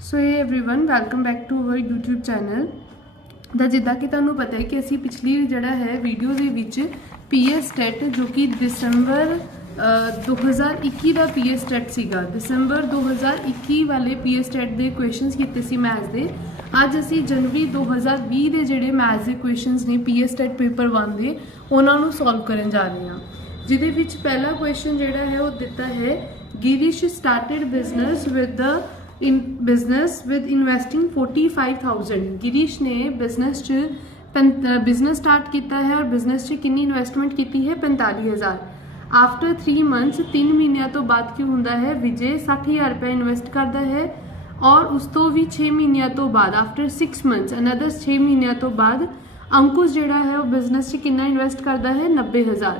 So hey everyone welcome back to our YouTube channel. ਤਾਂ ਜਿੱਦਾਂ ਕਿ ਤੁਹਾਨੂੰ ਪਤਾ ਹੈ ਕਿ ਅਸੀਂ ਪਿਛਲੀ ਜਿਹੜਾ ਹੈ ਵੀਡੀਓ ਦੇ ਵਿੱਚ ਪੀਐਸ ਟੈਟ ਜੋ ਕਿ ਦਸੰਬਰ 2021 ਦਾ ਪੀਐਸ ਟੈਟ ਸੀਗਾ, ਦਸੰਬਰ 2021 ਵਾਲੇ ਪੀਐਸ ਟੈਟ ਦੇ ਕੁਐਸਚਨਸ ਕੀਤੇ ਸੀ ਮੈਥਸ ਦੇ। ਅੱਜ ਅਸੀਂ ਜਨਵਰੀ 2020 ਦੇ ਜਿਹੜੇ ਮੈਥਸ ਦੇ ਕੁਐਸਚਨਸ ਨੇ ਪੀਐਸ ਟੈਟ ਪੇਪਰ 1 ਦੇ ਉਹਨਾਂ ਨੂੰ ਸੋਲਵ ਕਰਨ ਜਾ ਰਹੇ ਹਾਂ, ਜਿਹਦੇ ਵਿੱਚ ਪਹਿਲਾ ਕੁਐਸਚਨ ਜਿਹੜਾ ਹੈ ਉਹ ਦਿੱਤਾ ਹੈ Girish started business with investing 45,000। Girish ने बिजनेस स्टार्ट किया है और बिजनेस कितनी इन्वेस्टमेंट की है 45,000। आफ्टर 3 मंथ्स 3 महीनों तो बाद की होंदा है विजय 60,000 रुपया इन्वेस्ट करता है और उस तो भी 6 महीनों तो बाद आफ्टर 6 मंथ्स अनदर 6 महीनों तो बाद अंकुश जिहड़ा है वो बिजनेस कितना इन्वेस्ट करता है 90,000।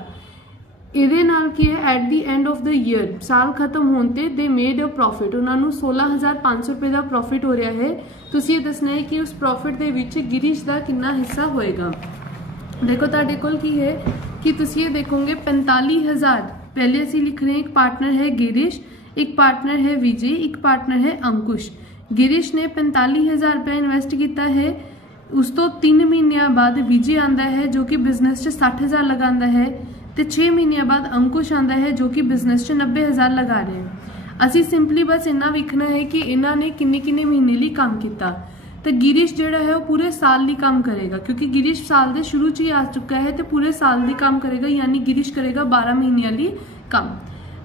ਇਹਦੇ ਨਾਲ ਕੀ ਹੈ at the end of the year ਸਾਲ ਖਤਮ ਹੋਣ ਤੇ ਦੇ ਮੇਡ ਅ ਪ੍ਰੋਫਿਟ, ਉਹਨਾਂ ਨੂੰ 16,500 ਰੁਪਏ ਦਾ ਪ੍ਰੋਫਿਟ ਹੋ ਰਿਹਾ ਹੈ। ਤੁਸੀਂ ਇਹ ਦੱਸਣਾ ਹੈ ਕਿ ਉਸ ਪ੍ਰੋਫਿਟ ਦੇ ਵਿੱਚ ਗਿਰੀਸ਼ ਦਾ ਕਿੰਨਾ ਹਿੱਸਾ ਹੋਏਗਾ। ਦੇਖੋ ਤੁਹਾਡੇ ਕੋਲ ਕੀ ਹੈ ਕਿ ਤੁਸੀਂ ਇਹ ਦੇਖੋਗੇ 45,000 पहले ਅਸੀਂ ਲਿਖ ਰਹੇ ਇੱਕ ਪਾਰਟਨਰ ਹੈ ਗਿਰੀਸ਼, ਇੱਕ ਪਾਰਟਨਰ ਹੈ ਵਿਜੇ, ਇੱਕ ਪਾर्टनर है अंकुश। ਗਿਰੀਸ਼ ਨੇ 45,000 ਰੁਪਏ ਇਨਵੈਸਟ ਕੀਤਾ ਹੈ। ਉਸ ਤੋਂ 3 ਮਹੀਨਿਆਂ ਬਾਅਦ ਵਿਜੇ ਆਂਦਾ ਹੈ ਜੋ ਕਿ ਬਿਜ਼ਨਸ 'ਚ 60,000 ਲਗਾਉਂਦਾ है तो 6 महीनों बाद अंकुश आता है जो कि बिजनेस 90,000 लगा रहे हैं। असी सिंपली बस इन्ना वेखना है कि इन्होंने किन्ने किन्ने महीने लिए काम किया। तो गिरीश जोड़ा है वो पूरे साल लिए काम करेगा क्योंकि गिरीश साल के शुरू च ही आ चुका है तो पूरे साल लिए काम करेगा, यानी गिरीश करेगा 12 महीनों लिए काम।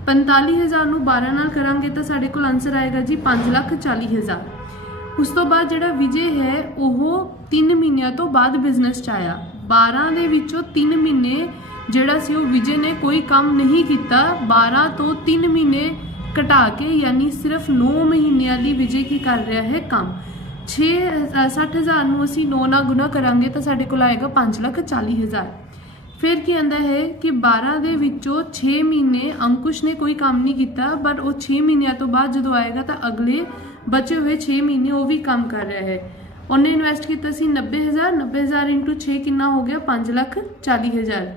45,000 ਨੂੰ 12 ਨਾਲ ਕਰਾਂਗੇ ਤਾਂ ਸਾਡੇ ਕੋਲ ਆਨਸਰ ਆਏਗਾ ਜੀ 5,40,000। ਉਸ ਤੋਂ ਬਾਅਦ ਜਿਹੜਾ ਵਿਜੇ ਹੈ ਉਹ 3 ਮਹੀਨਿਆਂ ਤੋਂ ਬਾਅਦ ਬਿਜ਼ਨਸ 'ਚ ਆਇਆ। 12 ਦੇ ਵਿੱਚੋਂ 3 ਮਹੀਨੇ ਜਿਹੜਾ ਸੀ ਉਹ ਵਿਜੇ ਨੇ ਕੋਈ ਕੰਮ ਨਹੀਂ ਕੀਤਾ। 12 ਤੋਂ 3 ਮਹੀਨੇ ਘਟਾ ਕੇ यानी सिर्फ 9 ਮਹੀਨਿਆਂ ਲਈ ਵਿਜੇ ਕੀ ਕਰ ਰਿਹਾ ਹੈ ਕੰਮ। 60,000 ਨੂੰ ਅਸੀਂ 9 ਨਾਲ ਗੁਣਾ ਕਰਾਂਗੇ ਤਾਂ ਸਾਡੇ ਕੋਲ ਆਏਗਾ 5,40,000। ਫਿਰ ਕੀ ਆਂਦਾ ਹੈ ਕਿ 12 ਦੇ ਵਿੱਚੋਂ 6 ਮਹੀਨੇ ਅੰकुश ਨੇ ਕੋਈ ਕੰਮ ਨਹੀਂ ਕੀਤਾ, ਬਟ ਉਹ 6 ਮਹੀਨਿਆਂ ਤੋਂ ਬਾਅਦ ਜਦੋਂ ਆਏਗਾ ਤਾਂ ਅਗਲੇ ਬਚੇ ਹੋਏ 6 ਮਹੀਨੇ ਉਹ ਵੀ ਕੰਮ ਕਰ ਰਿਹਾ ਹੈ। ਉਹਨੇ ਇਨਵੈਸਟ ਕੀਤਾ ਸੀ 90,000, 90,000 × 6 ਕਿੰਨਾ ਹੋ ਗਿਆ 5,40,000।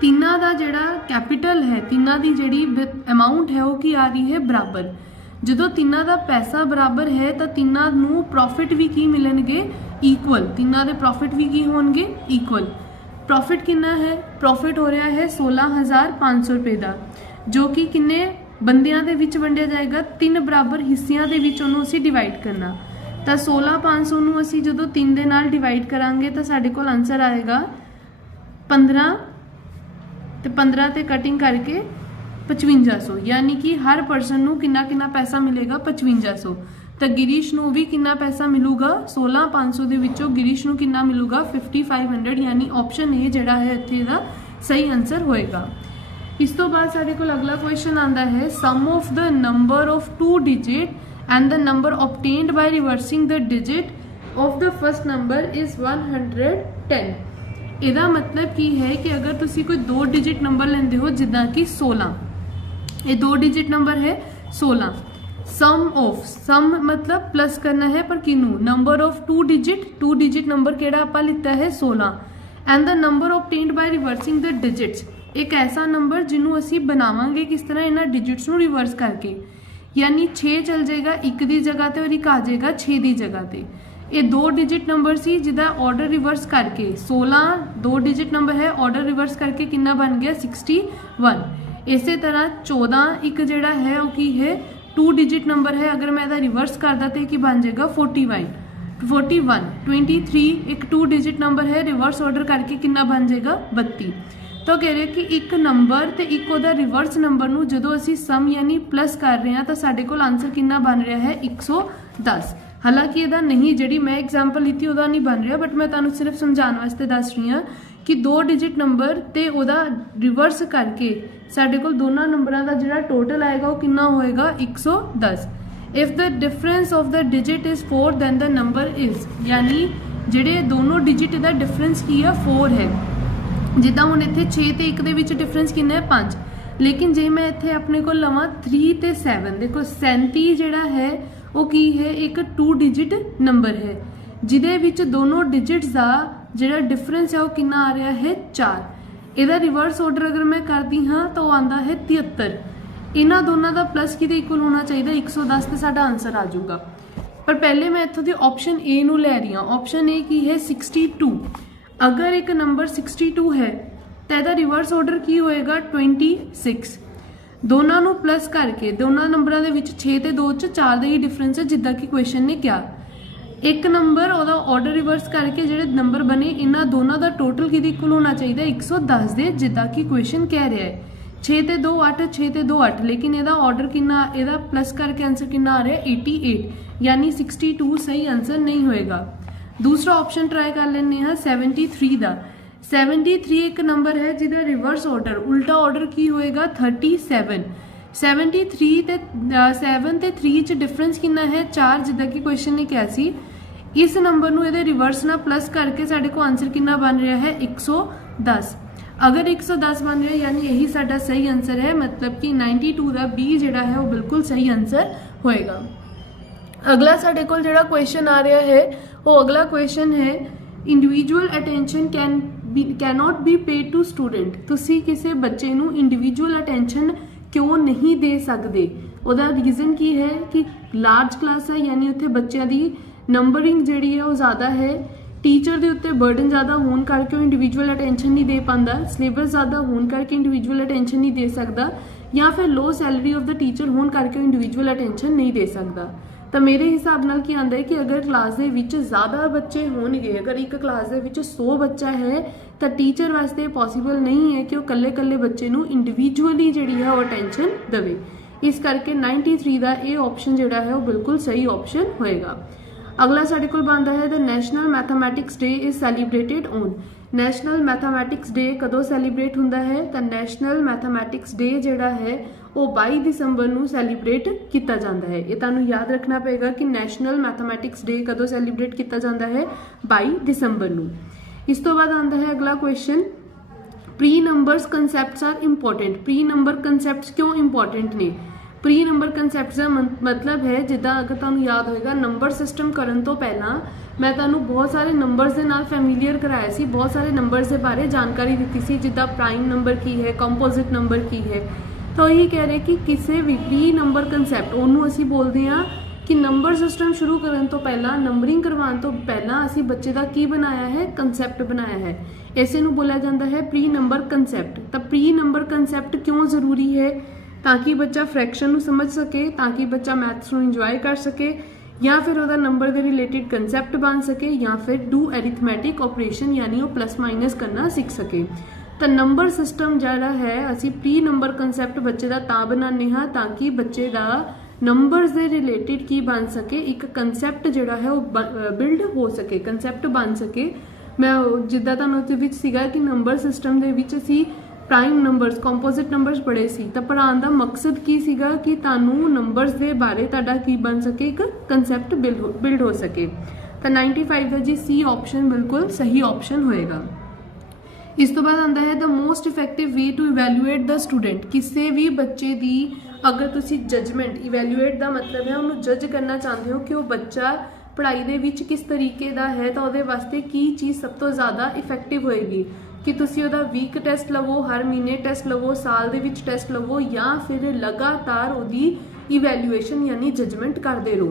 ਤਿੰਨਾਂ ਦਾ ਜਿਹੜਾ ਕੈਪੀਟਲ ਹੈ, ਤਿੰਨਾਂ ਦੀ ਜਿਹੜੀ ਅਮਾਉਂਟ ਹੈ ਉਹ ਕੀ ਆ ਰਹੀ ਹੈ ਬਰਾਬਰ। ਜਦੋਂ ਤਿੰਨਾਂ ਦਾ ਪੈਸਾ ਬਰਾਬਰ ਹੈ ਤਾਂ ਤਿੰਨਾਂ ਨੂੰ ਪ੍ਰੋਫਿਟ ਵੀ ਕੀ ਮਿਲਣਗੇ ਇਕੁਅਲ। ਤਿੰਨਾਂ ਦੇ ਪ੍ਰੋਫਿਟ ਵੀ ਕੀ ਹੋਣਗੇ ਇਕੁਅਲ। ਪ੍ਰੋਫਿਟ ਕਿੰਨਾ ਹੈ? ਪ੍ਰੋਫਿਟ ਹੋ ਰਿਹਾ ਹੈ 16,500 ਰੁਪਏ ਦਾ, ਜੋ ਕਿ ਕਿੰਨੇ ਬੰਦਿਆਂ ਦੇ ਵਿੱਚ ਵੰਡਿਆ ਜਾਏਗਾ 3 ਬਰਾਬਰ ਹਿੱਸਿਆਂ ਦੇ ਵਿੱਚ ਉਹਨੂੰ ਅਸੀਂ ਡਿਵਾਈਡ ਕਰਨਾ। ਤਾਂ 16,500 ਨੂੰ ਅਸੀਂ ਜਦੋਂ 3 ਦੇ ਨਾਲ ਡਿਵਾਈਡ ਕਰਾਂਗੇ ਤਾਂ ਸਾਡੇ ਕੋਲ ਆਨਸਰ ਆਏਗਾ 15 ਤੇ 15 ਤੇ ਕਟਿੰਗ ਕਰਕੇ 5500, यानी कि हर पर्सन ਨੂੰ ਕਿੰਨਾ ਪੈਸਾ ਮਿਲੇਗਾ 5500। ਤਾਂ ਗਿਰੀਸ਼ ਨੂੰ ਵੀ ਕਿੰਨਾ ਪੈਸਾ ਮਿਲੂਗਾ 16,500 ਦੇ ਵਿੱਚੋਂ ਗਿਰੀਸ਼ ਨੂੰ ਕਿੰਨਾ ਮਿਲੂਗਾ 5,500, यानी ਆਪਸ਼ਨ A ਜਿਹੜਾ ਹੈ ਇੱਥੇ ਦਾ ਸਹੀ ਆਨਸਰ ਹੋਏਗਾ। ਇਸ ਤੋਂ ਬਾਅਦ ਸਾਡੇ ਕੋਲ ਅਗਲਾ ਕੁਐਸਚਨ ਆਂਦਾ ਹੈ sum of the number of 2 digit and the number obtained by reversing the digit of the first number is 110। ਇਹਦਾ ਮਤਲਬ ਕੀ ਹੈ ਕਿ ਅਗਰ ਤੁਸੀਂ ਕੋਈ 2 ਡਿਜਿਟ ਨੰਬਰ ਲੈਂਦੇ ਹੋ ਜਿੱਦਾਂ ਕਿ 16, ਇਹ 2 ਡਿਜਿਟ ਨੰਬਰ ਹੈ 16। सम मतलब प्लस करना है पर किनू नंबर ऑफ 2 डिजिट नंबर केड़ा आपा लिता है 16 and the number obtained by reversing the digits, एक ऐसा नंबर जिन्हों असी बनावांगे किस तरह इन्हां डिजिट्स नूं रिवर्स करके, यानी 6 चल जाएगा 1 की जगह ते और 1 आ जाएगा 6 की जगह ते। ये 2 डिजिट नंबर सी जिदा ऑर्डर रिवर्स करके 16 2 डिजिट नंबर है, ऑर्डर रिवर्स करके कितना बन गया 61। इस तरह 14 एक जिहड़ा है वो की है 2 डिजिट नंबर है, अगर मैं इहदा रिवर्स करदा तो की बन जाएगा 41। 23 एक 2 डिजिट नंबर है, रिवर्स ऑर्डर करके कितना बन जाएगा 32। तो कह रहे कि एक नंबर तो एक उहदा रिवर्स नंबर नूं जदों असीं सम यानी प्लस कर रहे हैं तो साडे कोल आंसर कितना बन रहा है 110। हालांकि ਇਹਦਾ नहीं जी मैं एग्जाम्पल लीती ਉਹਦਾ नहीं बन रहा, बट मैं ਤੁਹਾਨੂੰ सिर्फ समझाने वास्ते दस रही हाँ कि 2 डिजिट नंबर ਤੇ ਉਹਦਾ रिवर्स करके ਸਾਡੇ ਕੋਲ ਦੋਨਾਂ ਨੰਬਰਾਂ ਦਾ ਜਿਹੜਾ टोटल आएगा वो कितना होएगा 110। If the difference of the digit is 4 then the number is, यानी ਜਿਹੜੇ ਦੋਨੋਂ डिजिट ਦਾ डिफरेंस की है 4 है। ਜਿੱਦਾਂ ਹੁਣ ਇੱਥੇ 6 ਤੇ 1 ਦੇ ਵਿੱਚ डिफरेंस ਕਿੰਨਾ ਹੈ 5, लेकिन जे मैं ਇੱਥੇ ਆਪਣੇ ਕੋਲ ਲਵਾਂ 3 ਤੇ 7, देखो 37 ਜਿਹੜਾ ਹੈ वो की है एक 2 डिजिट नंबर है जिदे विच दोनों डिजिट्स का जिहड़ा डिफरेंस है वो कितना आ रहा है 4। ਇਹਦਾ रिवर्स ऑर्डर अगर मैं करती हाँ तो आंदा है 73। इन्हां दोनों का प्लस किहदे इक्वल होना चाहिए 110 ਤੇ ਸਾਡਾ आंसर आ जाऊगा। पर पहले मैं इत्थों दी ऑप्शन ए नूं लै रही हाँ। ऑप्शन ए की है 62। अगर एक नंबर 62 है तो इसका रिवर्स ऑर्डर की होएगा 26। दोनों नूं प्लस करके दोनों नंबरों के विच 6 ते 2 च 4 का ही डिफरेंस है जिद्दां कि क्वेश्चन ने क्या। एक नंबर और ऑर्डर रिवर्स करके जो नंबर बने इन्होंने दोनों का टोटल कि इक्वल होना चाहिए 110 दे जिद्दां कि क्वेश्चन कह रहा है। 6 ते 2 8, 6 ते 2 8, लेकिन यदा ऑर्डर कितना यदा प्लस करके आंसर कितना आ रहा है 88, यानी 62 सही आंसर नहीं होएगा। दूसरा ऑप्शन ट्राई कर लेने हैं 73 का। 73 एक नंबर है जिहदा रिवर्स ऑर्डर उल्टा ऑर्डर की होएगा 37। 73 ते 7 ते 3 च डिफरेंस कितना है 4, जिद्दां कि क्वेश्चन ने क्या सी। इस नंबर नूं इहदे रिवर्स ना प्लस करके साडे को आंसर कितना बन रहा है 110। अगर 110 बन रहा है यानी यही साडा सही आंसर है, मतलब कि 92 का बी जिहड़ा है वो बिल्कुल सही आंसर होएगा। अगला साडे कोल जिहड़ा क्वेश्चन आ रहा है वो अगला क्वेश्चन है individual attention cannot be paid to student. तुसी किसी बच्चे नूं इंडिविजुअल अटेंशन क्यों नहीं दे सकते? ਉਹਦਾ रीजन की है कि लार्ज क्लास है यानी उत्थे बच्चों की नंबरिंग जिहड़ी है वो ज़्यादा है, टीचर के उत्ते बर्डन ज़्यादा होने करके वो इंडिविजुअल अटेंशन नहीं दे पाता, सिलेबस ज़्यादा होने करके इंडिविजुअल अटेंशन नहीं दे सकता, या फिर लो सैलरी ऑफ द टीचर होने करके इंडिविजुअल अटेंशन नहीं दे सकता। तो मेरे हिसाब नाल की आंदा है कि अगर क्लास दे विच ज़्यादा बच्चे होणगे, अगर एक क्लास दे विच 100 बच्चा है तो टीचर वास्ते पॉसीबल नहीं है कि वो कल्ले कल्ले बच्चे नूं इंडिविजुअली जिहड़ी है वो अटेंशन देवे। इस करके 93 का ये ऑप्शन जिहड़ा है वो बिल्कुल सही ऑप्शन होएगा। अगला साडे कोल बनदा है the national mathematics day is celebrated on. National mathematics day कदों सैलीब्रेट हुंदा है? तो नैशनल मैथमैटिक्स डे जिहड़ा है वो 22 दिसंबर नूं सैलीब्रेट किया जाता है। ये तुहानूं याद रखना पएगा कि नैशनल मैथमैटिक्स डे कदों सैलीब्रेट किया जाता है 22 दिसंबर नूं। इस तो बाद आंदा है अगला question pre numbers concepts are important. Pre number concepts क्यों इंपॉर्टेंट ने? प्री नंबर कंसैप्ट्स का मतलब है जिद्दां अगर तुहानूं याद होएगा नंबर सिस्टम करन तो पहला मैं तुहानूं बहुत सारे नंबर्स के नाल फैमिलीयर कराया सी, बहुत सारे नंबर्स के बारे जानकारी दी सी, जिद्दां प्राइम नंबर की है, कंपोजिट नंबर की है। तो यही कह रहे कि किसी भी प्री नंबर कंसैप्ट उन्होंने असी बोलते हैं कि नंबर सिस्टम शुरू करन तो पहला नंबरिंग करवाने तो पहला असी बच्चे का की बनाया है कंसैप्ट बनाया है, इसे नूं बोलिया जाता है प्री नंबर कंसैप्ट। तो प्री नंबर कंसैप्ट क्यों जरूरी है? ताकि बच्चा फ्रैक्शन नूं समझ सके, ताकि बच्चा मैथ्स नूं इंजॉय कर सके, या फिर वह नंबर के रिलेटेड कंसैप्ट बन सके, या फिर डू एरिथमैटिक ऑपरेशन यानी वो प्लस माइनस करना सीख सके। तो नंबर सिस्टम जिहड़ा है असी प्री नंबर कंसैप्ट बच्चे का तां बनाने हाँ ताकि बच्चे का नंबर्स के रिलेटेड की बन सके, एक कंसैप्ट जिहड़ा है वो बिल्ड हो सके, कंसैप्ट बन सके। मैं जिद्दां तुहानूं उहदे विच सीगा कि नंबर सिस्टम दे विच असी प्राइम नंबर्स कंपोजिट नंबर्स पढ़े सी, तो पढ़ाने का मकसद की सीगा कि तुहानूं नंबर्स के बारे तुहाडा की बन सके, एक कंसैप्ट बिल्ड हो सके। तो 95 का जी सी ऑप्शन बिल्कुल सही ऑप्शन होएगा। इस तो बाद आंदा है the most effective way to evaluate the student. किसी भी बच्चे की अगर तुसी जजमेंट, इवैल्यूएट का मतलब है उन्होंने जज करना चाहते हो कि वो बच्चा पढ़ाई दे विच किस तरीके का है, तो वो वास्ते की चीज़ सब तो ज़्यादा इफेक्टिव होएगी कि तुसी उहदा वीक टेस्ट लवो, हर महीने टेस्ट लवो, साल दे विच टेस्ट लवो, या फिर लगातार उहदी इवैल्यूएशन यानी जजमेंट करते रहो।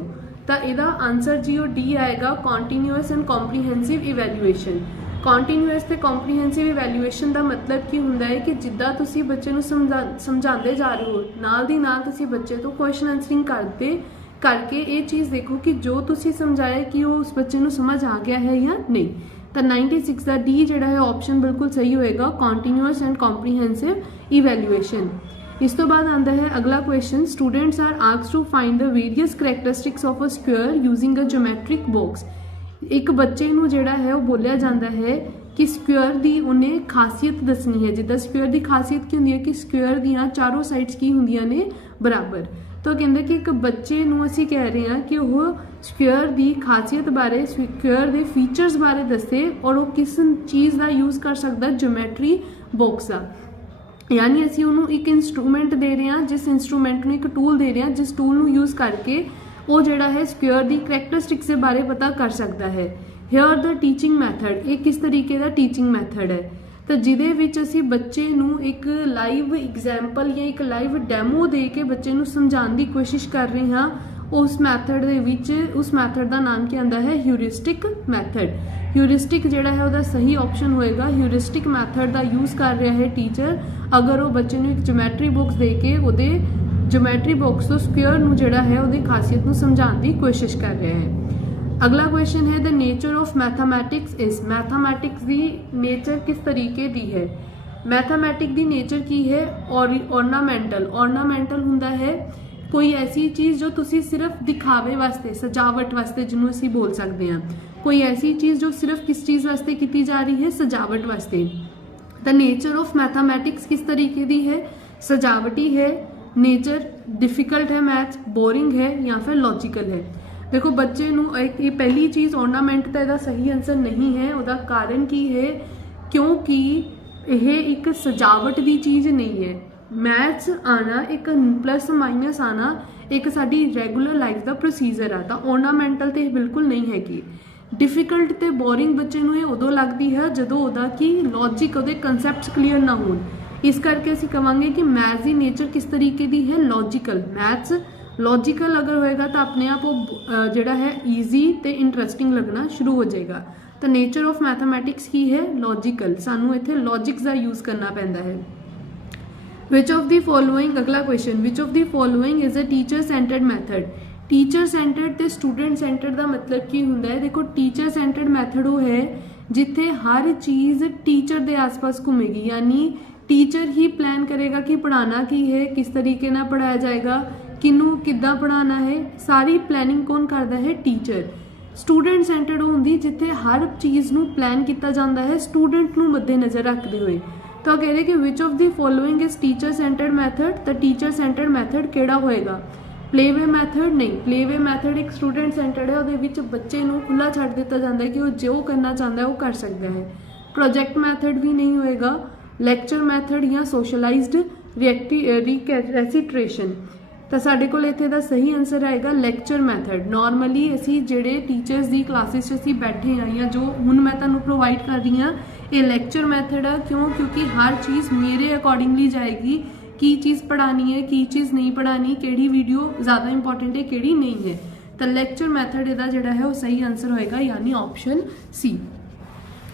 तो इहदा आंसर जी डी आएगा continuous and comprehensive evaluation. Continuous ते कॉम्प्रीहेंसिव इवैल्यूएशन का मतलब की हुंदा है कि जिद्दां तुसी बच्चे नूं समझाते जा रहे हो नाल दी नाल तुसी बच्चे तो क्वेश्चन आंसरिंग करके ये चीज़ देखो कि जो तुसी समझाया कि वो उस बच्चे नूं समझ आ गया है या नहीं। तो 96 का डी जिहड़ा है ऑप्शन बिल्कुल सही होएगा, कॉन्टीन्यूअस एंड कॉम्प्रीहेंसिव इवैल्यूएशन। इस तो बाद आंदा है अगला question students are asked to find the various characteristics of a square using a geometric box. एक बच्चे नूं जिहड़ा है वो बोलिया जाता है कि स्क्वेयर की उन्हें खासियत दसनी है। जिद्दां स्क्वेयर की खासियत की होंदी है कि स्क्वेयर दियां चारों साइड्स की होंदियां ने बराबर। तो कहते कि एक बच्चे नूं असीं कह रहे हैं कि वह स्क्वेयर की खासियत बारे, स्क्वेयर के फीचर्स बारे दसे और वो किस चीज़ का यूज़ कर सकता ज्योमैट्री बॉक्स का। यानी असीं उन्होंने एक इंस्ट्रूमेंट दे रहे हैं, जिस इंस्ट्रूमेंट नूं एक टूल दे रहे हैं, जिस टूल नूं यूज़ करके वो जिहड़ा है स्क्वेयर की करैक्टरिस्टिक्स के बारे पता कर सकता है। हेयर द टीचिंग मैथड, ये किस तरीके का टीचिंग मैथड है? तो जिहदे विच असीं बच्चे नूं एक लाइव एग्जाम्पल या एक लाइव डैमो दे के बच्चे नूं समझाने की कोशिश कर रहे हाँ, उस मैथड दे विच उस मैथड का नाम क्या आंदा है ह्यूरिस्टिक मैथड। ह्यूरिस्टिक जिहड़ा है उहदा सही ऑप्शन होएगा ह्यूरिस्टिक मैथड का यूज़ कर रहा है टीचर अगर वो बच्चे नूं एक ज्योमैट्री बॉक्स दे के उहदे ज्योमैट्री बॉक्स तो स्क्वेयर नूं जिहड़ा है उहदी खासियत नूं समझाउण दी कोशिश कर रहा है। अगला क्वेश्चन है the nature of mathematics is mathematics की नेचर किस तरीके दी है। मैथामैटिक की नेचर की है ऑर्नामेंटल। ऑर्नामेंटल हुंदा है कोई ऐसी चीज़ जो तुसी सिर्फ दिखावे वास्ते सजावट वास्ते जिन्हों असीं बोल सकते हैं कोई ऐसी चीज़ जो सिर्फ किस चीज़ वास्ते की जा रही है सजावट वास्ते। द नेचर ऑफ मैथामैटिक्स किस तरीके दी है सजावटी है नेचर डिफिकल्ट है मैथ्स बोरिंग है या फिर लॉजिकल है। देखो बच्चे नूं ये पहली चीज़ ऑर्नामेंट का इसका सही आंसर नहीं है उसका कारण की है क्योंकि यह एक सजावट की चीज़ नहीं है। मैथ्स आना एक प्लस माइनस आना एक साडी रेगूलर लाइफ का प्रोसीजर आ तो ऑर्नामेंटल तो बिल्कुल नहीं हैगी। डिफिकल्ट तो बोरिंग बच्चे नूं उदों लगती है जदों उहदा कि लॉजिक उहदे कंसैप्ट्स क्लीयर ना होण। इस करके असीं कहांगे कि मैथ्स की नेचर किस तरीके की है लॉजिकल। मैथ्स लॉजिकल अगर होएगा तो अपने आप वो जिहड़ा है ईजी तो इंटरस्टिंग लगना शुरू हो जाएगा। तो नेचर ऑफ मैथामैटिक्स की है लॉजिकल सानू इत्थे लॉजिक्स का यूज़ करना पैंदा है। विच ऑफ द फॉलोइंग अगला question which of the following is a teacher centred method. Teacher centred ते स्टूडेंट सेंटर्ड का मतलब की हुंदा है। देखो टीचर सेंटर्ड मैथड वो है जिथे हर चीज़ टीचर के आस पास घूमेगी यानी टीचर ही प्लान करेगा कि पढ़ाना की है किस तरीके ना पढ़ाया जाएगा किनू किद्दां पढ़ाना है सारी प्लैनिंग कौन करता है टीचर। स्टूडेंट सेंटर्ड होंदी जिथे हर चीज़ नू प्लान किया जाता है स्टूडेंट नू मद्देनज़र रखते हुए। तो कह रहे कि which of the following is teacher centred method. तो टीचर सेंटर्ड मैथड केड़ा होएगा प्लेवे मैथड नहीं। प्लेवे मैथड एक स्टूडेंट सेंटर्ड है उहदे बच्चे नू खुला छड्ड दिता जाता है कि वो जो करना चाहता है वो कर सकता है। प्रोजेक्ट मैथड भी नहीं होएगा लैक्चर मैथड या सोशलाइज्ड रेसिट्रेशन। तो साढ़े को इत्थे दा सही आंसर आएगा लैक्चर मैथड। नॉर्मली असी जेडे टीचर्स की क्लासिस असी बैठे हैं या जो हुण मैं तुहानूं प्रोवाइड कर रही हाँ ये लैक्चर मैथड है क्यों क्योंकि हर चीज़ मेरे अकॉर्डिंगली जाएगी की चीज़ पढ़ानी है की चीज़ नहीं पढ़ानी केड़ी वीडियो ज़्यादा इंपॉर्टेंट है केड़ी नहीं है। तो लैक्चर मैथड इहदा जिहड़ा है वो सही आंसर होएगा यानी ऑप्शन सी।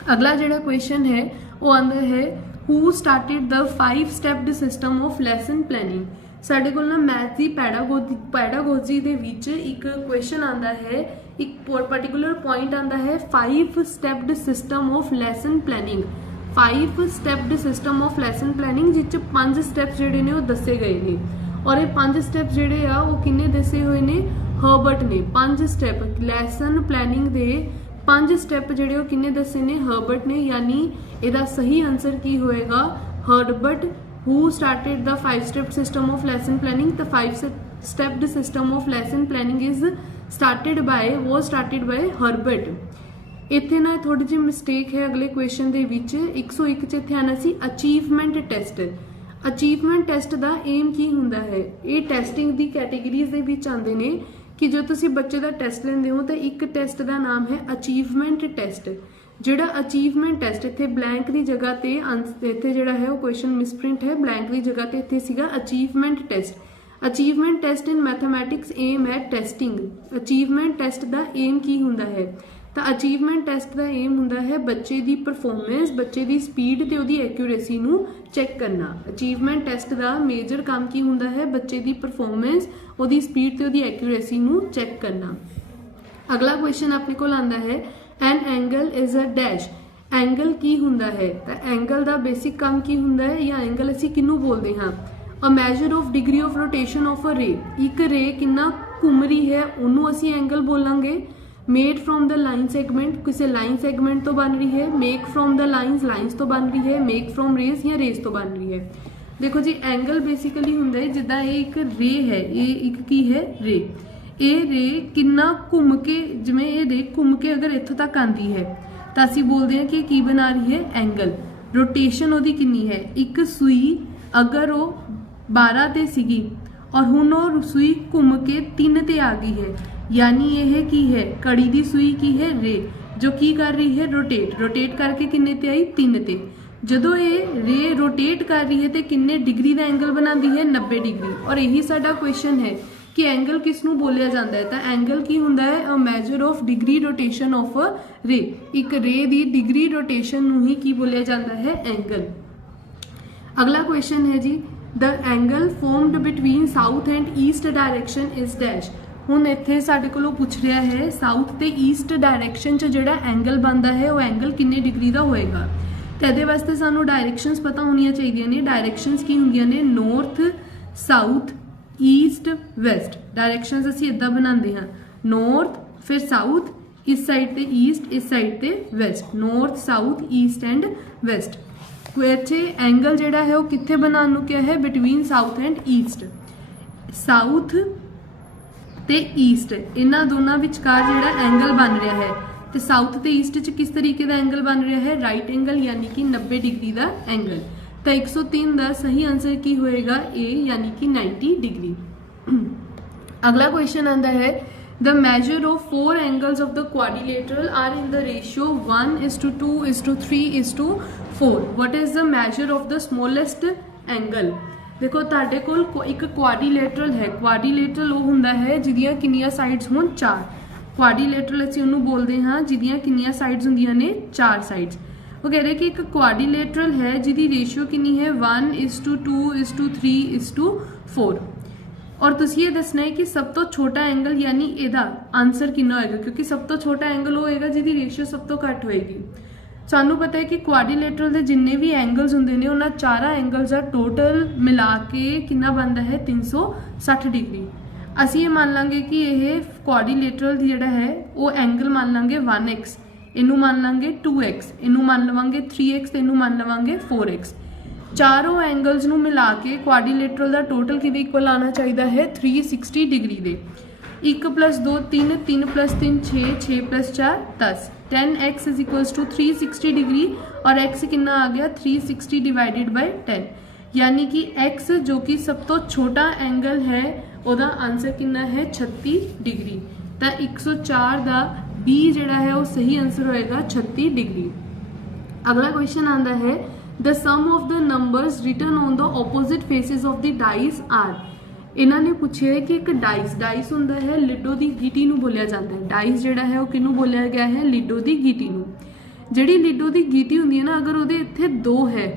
अगला जिहड़ा क्वेश्चन है वो आंदा है who started the 5 stepped system of lesson planning. साढ़े को ना मैथ की पैडागोजी दे विच एक क्वेश्चन आंदा है एक पर्टिकुलर पॉइंट आंदा है 5 stepped system of lesson planning. 5 stepped system of lesson planning जिस 5 स्टैप्स जिहड़े ने वो दसे गए ने और ये 5 स्टैप्स जिहड़े आ वो किन्ने दसे हुए ने हर्बर्ट ने। 5 स्टैप लैसन प्लैनिंग दे 5 स्टैप जिहड़े वो किन्ने दसे ने हर्बर्ट ने यानी इसदा सही आंसर की होएगा Herbert who started the 5-step system of lesson planning। the 5-step system of lesson planning is started by Herbert. इत्थे ना थोड़ी जी मिस्टेक है अगले क्वेश्चन दे विच 101 च इत्थे आना सी अचीवमेंट टेस्ट। अचीवमेंट टेस्ट दा एम की हुंदा है ये टेस्टिंग दी कैटेगरीज दे विच आंदे ने कि जो तुसी बच्चे दा टेस्ट लेंदे हो तो एक टेस्ट दा नाम है अचीवमेंट टेस्ट। जिहड़ा अचीवमेंट टेस्ट इत्थे ब्लैंक की जगह ते इत्थे जिहड़ा है वो क्वेश्चन मिसप्रिंट है ब्लैंक की जगह ते इत्थे सीगा अचीवमेंट टेस्ट। अचीवमेंट टेस्ट इन मैथमैटिक्स एम है टेस्टिंग। अचीवमेंट टेस्ट दा एम की हुंदा है तो अचीवमेंट टेस्ट दा एम हुंदा है बच्चे दी परफॉर्मेंस बच्चे दी स्पीड ते उहदी एक्यूरेसी नूं चैक करना। अचीवमेंट टेस्ट दा मेजर काम की हुंदा है बच्चे दी परफॉर्मेंस उहदी स्पीड ते उहदी एक्यूरेसी नूं चैक करना। अगला क्वेश्चन अपने कोल आंदा है an angle is a dash. Angle की हुंदा है तो एंगल दा बेसिक काम की हुंदा है या एंगल असी किनू बोलते हाँ a measure of degree of rotation of a ray. एक रे कितना घूम रही है उन्होंने असी एंगल बोलांगे। Made from the line segment किसी लाइन सेगमेंट तो बन रही है। मेक फ्रॉम द लाइन्स तो बन रही है। मेक फ्रॉम रेस या रेस तो बन रही है। देखो जी एंगल बेसिकली हुंदा है जिद्दां ये एक रे है ये एक की है रे ये रे किन्ना घूम के जिवें ये रे घूम के अगर इत्थों तक आती है तो असीं बोलते हैं कि की बना रही है एंगल। रोटेशन उहदी किन्नी है एक सुई अगर वो 12 ते सीगी और हुण वो सुई घूम के 3 ते आ गई है यानी यह की है कड़ी दी सुई की है रे जो की कर रही है रोटेट करके किन्ने ते आई 3 ते। जदों ये रे रोटेट कर रही है तो किन्ने डिग्री का एंगल बनाती है 90 डिग्री। और यही साडा क्वेश्चन है कि एंगल किस नूं बोलिया जाता है, तो एंगल की हुंदा है a measure of degree rotation of a ray. एक रे दी डिग्री रोटेशन नूं ही की बोलिया जाता है एंगल। अगला क्वेश्चन है जी, the angle formed between south and east direction is dash. हुण इत्थे साडे कोलों पुछ रहा है साउथ ते ईस्ट डायरैक्शन च जिहड़ा एंगल बनता है वो एंगल किन्ने डिग्री का होएगा। तो ये वास्ते सानू डायरैक्शनस पता होनी चाहिए ने। डायरैक्शनस की होंदियां ने नॉर्थ साउथ ईस्ट वैसट। डायरैक्शनस असीं इदां बनाते हैं, नॉर्थ फिर साउथ, इस साइड ते ईस्ट, इस साइड ते west, north south east and west. इत्थे एंगल जिहड़ा है वो कित्थे बनाउण नूं किहा है, between south and east. South ते ईस्ट इन्हां दोनों विचकार जिहड़ा एंगल बन रहा है, तो साउथ ते ईस्ट च किस तरीके का एंगल बन रहा है, राइट एंगल यानी कि 90 डिग्री का एंगल। तो 103 का सही आंसर की होएगा ए यानी कि 90 डिग्री। अगला क्वेश्चन आता है, the measure of 4 angles of the quadrilateral are in the ratio 1:2:3:4। What is the measure of the smallest angle. देखो तुहाडे कोल एक क्वाड्रिलेटरल है, क्वाड्रिलेटरल वो हुंदा है जिहदियां किन्नियां साइड्स होण 4। क्वाड्रिलेटरल असीं उहनूं बोलदे हां जिहदियां किन्नियां साइड्स हुंदियां ने 4 साइड्स। वो कह रहे कि एक क्वाड्रिलेटरल है जिहदी रेशियो कितनी है 1:2:3:4। और तुसीं ये दसना है कि सब तो छोटा एंगल यानी इहदा आंसर कितना होएगा, क्योंकि सब तो छोटा एंगल होएगा जिहदी रेशियो सब तो घट होएगी। सानू पता है कि क्वाड्रिलेटरल के जिन्ने भी एंगल्स होंदे ने उन्हां चारा एंगल्स का टोटल मिला के कितना बनता है 360 डिग्री। असीं ये मान लांगे कि यह क्वाड्रिलेटरल जिहड़ा है वो एंगल मान लांगे 1x, इनू मान लांगे 2x, इनू मान लवांगे 3x, इनू मान लवांगे 4x। चारों एंगल्स नू मिला के क्वाड्रिलेटरल का टोटल किहदे इक्वल आना चाहिए है 360 degree they. 1 + 2 3, 3 + 3 6, 6 + 4 10, 10x is equals to 360 degree और x कितना आ गया 360 डिवाइडेड बाय 10, यानी कि x जो कि सब तो छोटा एंगल है उसका आंसर कितना है 36 डिग्री। तो 104 का बी जिहड़ा है वो सही आंसर होएगा 36 डिग्री। अगला क्वेश्चन आता है, the sum of the numbers written on the opposite faces of the dice are. इन्होंने पूछे है कि एक डाइस होंदा है लिडो की गीटी नूं बोलिया जाता है। डाइस जिहड़ा है वो किनूं बोलिया गया है, लिडो की गीटी नूं। जिहड़ी लिडो की गीटी हुंदी है ना, अगर उहदे इत्थे 2 है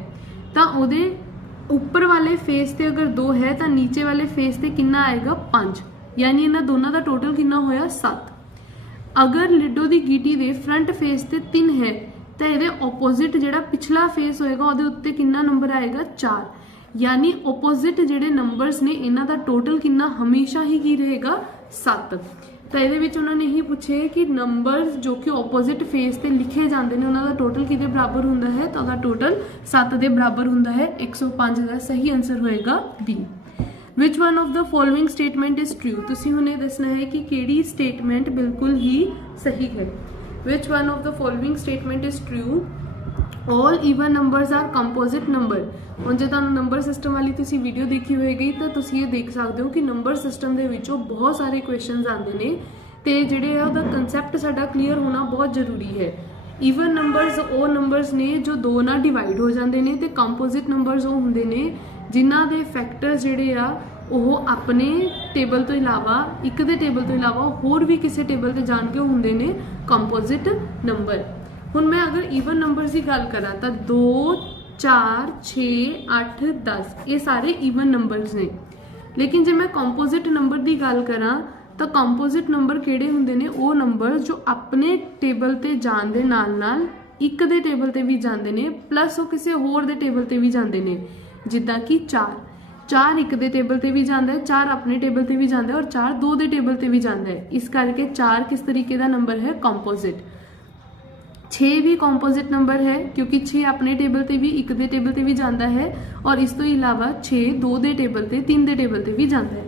तो उहदे ऊपर वाले फेस ते अगर 2 है तो नीचे वाले फेस ते कितना आएगा 5, यानी इन्हां दोनों का टोटल कितना होया 7। अगर लिडो की गीटी दे फ्रंट फेस ते 3 है तो ये ओपोजिट जिहड़ा पिछला फेस होएगा उहदे उत्ते कितना नंबर आएगा 4, यानी ओपोजिट जिहड़े नंबर्स ने इन्हां दा टोटल कितना हमेशा ही की रहेगा 7। तो ये उन्होंने ही पूछे कि नंबर्स जो कि ओपोजिट फेस ते लिखे जाते हैं उन्होंने टोटल किहदे बराबर हुंदा है, तो उहदा टोटल 7 के बराबर हुंदा है। 105 का सही आंसर होएगा B. Which one of the following statement is true. तुसीं हुणे दसना है कि केड़ी स्टेटमेंट बिल्कुल ही सही है। Which one of the following statement is true. All even numbers are composite number. हुण जे तुहानूं नंबर सिस्टम वाली तुसीं वीडियो देखी होएगी तो तुसीं ये देख सकते हो कि नंबर सिस्टम दे विचों बहुत सारे क्वेश्चनस आते हैं तो जिहड़े है उहदा कंसैप्ट साडा क्लीयर होना बहुत जरूरी है। ईवन नंबर्स वो नंबर्स ने जो 2 नाल डिवाइड हो जाते हैं तो कंपोजिट नंबर्स वो हुंदे ने जिन्हां दे फैक्टर्स जिहड़े आ ਉਹ अपने टेबल तो इलावा एक दे टेबल तो इलावा होर भी किसी टेबल ते जान के हुंदे ने कंपोजिट नंबर। हुण मैं अगर ईवन नंबर्स की गल करा तो 2 4 6 8 10 ये सारे ईवन नंबर्स ने। लेकिन जे मैं कंपोजिट नंबर की गल करा तो कंपोजिट नंबर किहड़े हुंदे ने, वो नंबर जो अपने टेबल ते जाण दे नाल नाल एक दे टेबल ते भी जांदे ने प्लस वो किसी होर दे टेबल ते भी जांदे ने। जिद्दां कि 4 एक दे टेबल ते भी जाता है, 4 अपने टेबल ते भी जाता है और 4 2 दे टेबल ते भी जाता है। इस करके 4 किस तरीके का नंबर है, कंपोजिट। 6 भी कंपोजिट नंबर है क्योंकि 6 अपने टेबल ते भी एक दे टेबल ते भी जाता है और इस तो इलावा 6 2 दे टेबल ते 3 दे टेबल ते भी जाता है।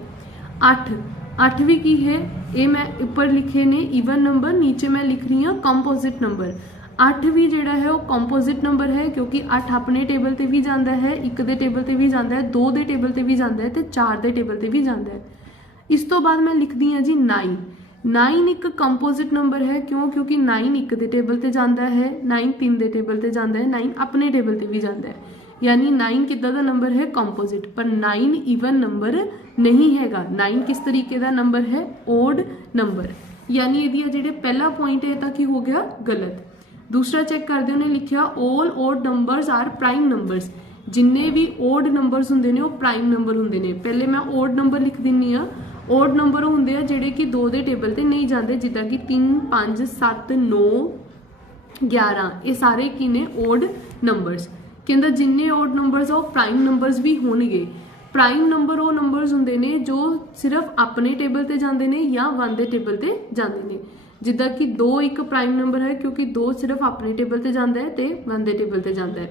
8 भी की है, ये मैं ऊपर लिखे ने ईवन नंबर, नीचे मैं लिख रही हूँ कंपोजिट नंबर। 8 भी जिहड़ा है वो कंपोजिट नंबर है क्योंकि 8 अपने टेबल ते भी जाता है, एक दे टेबल ते भी जाता है, 2 दे टेबल ते भी जाता है तो 4 दे टेबल ते भी जाता है। इस तो बाद मैं लिखती हाँ जी 9 एक कंपोजिट नंबर है। क्यों? क्योंकि 9 एक दे टेबल ते जाता है, 9 3 दे टेबल ते जाता है, 9 अपने टेबल ते भी जाता है। यानी 9 कितना दा नंबर है कंपोजिट, पर 9 इवन नंबर नहीं हैगा। 9 किस तरीके का नंबर है, ओड नंबर, यानी ये जेडे पहला पॉइंट है ताकि हो गया गलत। दूसरा चेक करते उन्हें लिखा all odd numbers are prime numbers, जिन्ने भी ओड नंबर्स होंगे ने वो प्राइम नंबर होंगे ने। पहले मैं ओड नंबर लिख दिनी आ, ओड नंबर होंगे आ जिहड़े कि 2 दे टेबल ते नहीं जाते, जिदा कि 3 5 7 9 11, ये सारे की ने ओड नंबर्स। कहता जिन्ने ओड नंबर्स वो प्राइम नंबर्स भी होणगे। प्राइम नंबर वो नंबर्स होंगे ने जो सिर्फ अपने टेबल ते जाते हैं या 1 दे टेबल ते जाते हैं, जिदा कि 2 एक प्राइम नंबर है क्योंकि 2 सिर्फ अपने टेबल ते जाता है तो 1 दे टेबल ते जाता है।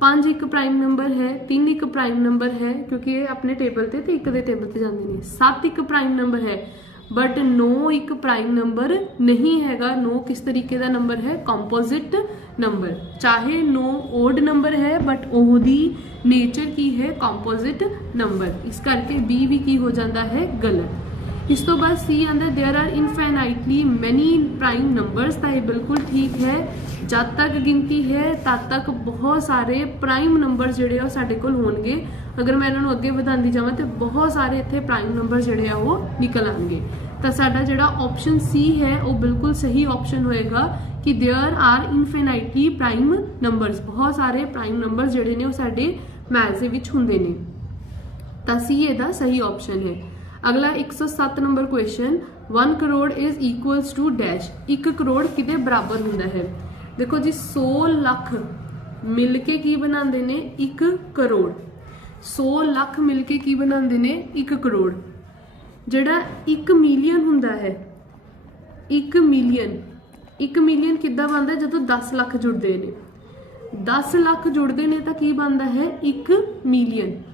5 एक प्राइम नंबर है, 3 एक प्राइम नंबर है क्योंकि ये अपने टेबल ते 1 दे टेबल ते जाते हैं। 7 एक प्राइम नंबर है, बट 9 एक प्राइम नंबर नहीं हैगा। 9 किस तरीके का नंबर है, कंपोजिट नंबर। चाहे 9 ओड नंबर है बट ओहदी नेचर की है कंपोजिट नंबर, इस करके बी भी की हो जाता है गलत। इस तो बाद सी आंदा there are infinitely many prime numbers, तो ये बिल्कुल ठीक है। जब तक गिनती है तब तक बहुत सारे प्राइम नंबर जोड़े साढ़े कोल होणगे। अगर मैं इन्होंने अगे बढ़ाती जावां तो बहुत सारे इत्थे प्राइम नंबर जोड़े वो निकल आएंगे। तो साडा जिहड़ा ऑप्शन सी है वो बिल्कुल सही ऑप्शन होएगा कि there are infinitely prime numbers, बहुत सारे प्राइम नंबर जोड़े ने वो साडे मैथ दे विच हुंदे ने। तो सी इहदा सही ऑप्शन है। अगला 107 number question, 1 crore is equals to dash, 1 crore किदे बराबर हुंदा है। देखो जी 100 लाख मिल के की बनाते ने 1 करोड़, 100 लाख मिल के की बनाते ने 1 करोड़। जिहड़ा 1 मिलियन हुंदा है, 1 मिलियन किद्दां बनदा जदों 10 लाख जुड़ते हैं। 10 लाख जुड़ते हैं तो की बनता है 1 मिलियन।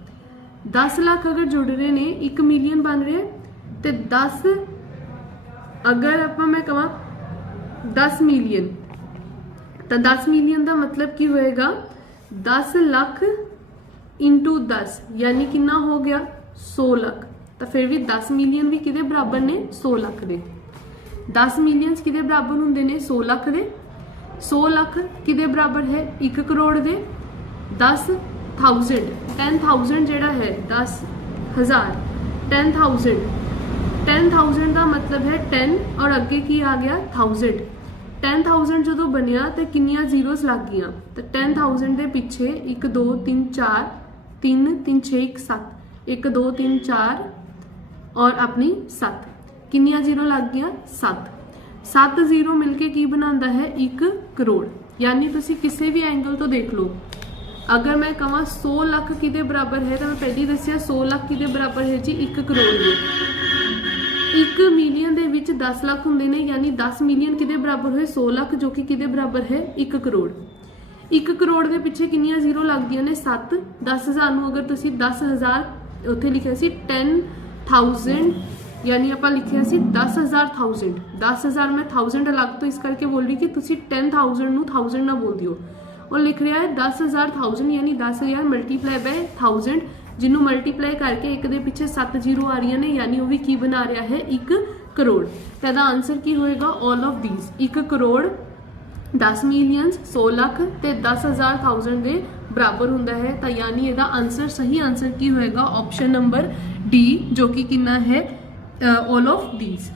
10 लाख अगर जुड़ रहे ने 1 मिलियन बन रहा है। तो 10 अगर आप मैं कहा 10 मिलियन, तो 10 मिलियन का मतलब की होएगा 10 लाख इंटू 10, यानी कितना हो गया 100 लाख। तो फिर भी 10 मिलियन भी किदे बराबर ने 100 लाख दे। 10 मिलियन किदे बराबर होंगे ने 100 लाख दे। 100 लाख किदे बराबर है 1 करोड़ दे। 10,000 जेड़ा है 10,000, 10,000 का मतलब है 10 और अगे की आ गया 1000। 10,000 जो बनया तो किनिया जीरोस लग गई, तो 10,000 के पिछे 1 2 3 4 3 3 6 1 7, 1 2 3 4 और अपनी 7, किनिया जीरो लग गया 7। 7 जीरो मिलके की बनाता है 1 करोड़। यानी तुसी किसी भी एंगल तो देख लो, अगर मैं कहा 100 लाख किदे बराबर है तो मैं पहले दसिया 100 लाख किदे बराबर है जी 1 करोड़ दे। 1 मिलियन दे विच 10 लाख होंगे ने, यानी 10 मिलियन किदे बराबर हुए 100 लाख, जो कि किदे बराबर है 1 करोड़। 1 करोड़ के पिछे किनिया जीरो लगदियां ने 7। 10,000 नूं अगर तुसी 10,000 उत्थे लिखिया सी 10,000, यानी आप लिखिया सी 10,000 10,000 मैं 1000 अलग तो इस करके बोल रही कि तुसी 10,000 नूं 1000 ना बोल दियो। और लिख रहा है 10,000 1000, यानी 10,000 मल्टीप्लाई बाय 1000, जिन्हों मल्टीप्लाई करके एक दे पिछे 7 जीरो आ रही ने, यानी वो भी की बना रहा है 1 करोड़। तो इसका आंसर की होएगा all of these, 1 crore 10 million 100 lakh ते 10,000 1000 के बराबर होंदा है। तो यानी इसका आंसर सही आंसर की होएगा ऑप्शन नंबर डी, जो कि कितना है ऑल ऑफ दीज।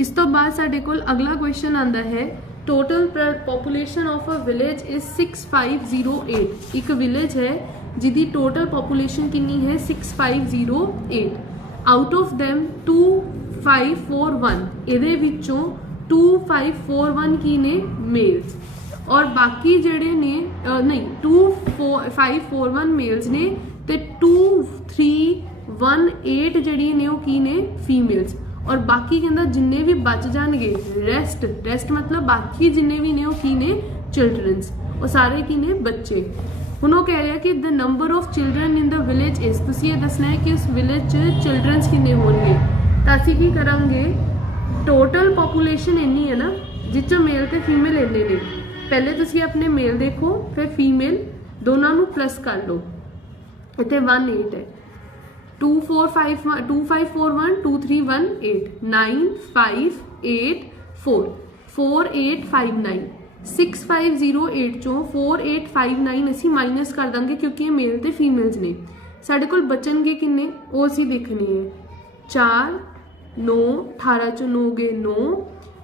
इस तो बाद साडे कोल अगला क्वेश्चन आंदा है, total population of a village is 6508। एक विलेज है जिदी टोटल पॉपुलेशन कितनी है 6508। आउट ऑफ देम 2541, ਇਹਦੇ ਵਿੱਚੋਂ 2541 की ने मेल्स और बाकी जेडे ने नहीं 2541 मेल्स ने ते 2318 जड़ी ने वो की ने फीमेल्स, और बाकी कहता जिन्ने भी बच जाएंगे रेस्ट मतलब बाकी जिन्ने भी ने वो की ने चिल्ड्रंस, वो सारे की ने बच्चे। हुण वो कह रहा कि the number of children in the village is, तुसीं ये दसना है कि उस विलेज च चिल्ड्रंस किन्ने होणगे। तो असीं की करांगे, टोटल पॉपुलेशन इन्नी है ना जिस मेल ते फीमेल इन्ने ने, पहले तुसीं अपने मेल देखो फिर फीमेल, दोनों नूं प्लस कर लो। इत्थे 18 है, 2541 2318 9584 4859 6508 चों 4859 ਅਸੀਂ ਮਾਈਨਸ ਕਰ ਦਾਂਗੇ ਕਿਉਂਕਿ ਇਹ ਮੇਲ ਤੇ ਫੀਮੇਲਸ ਨੇ। ਸਾਡੇ ਕੋਲ ਬਚਣਗੇ ਕਿੰਨੇ ਉਹ ਅਸੀਂ ਦੇਖਣੇ ਹੈ। 4 9 18 ਚੋਂ 9 ਗਏ 9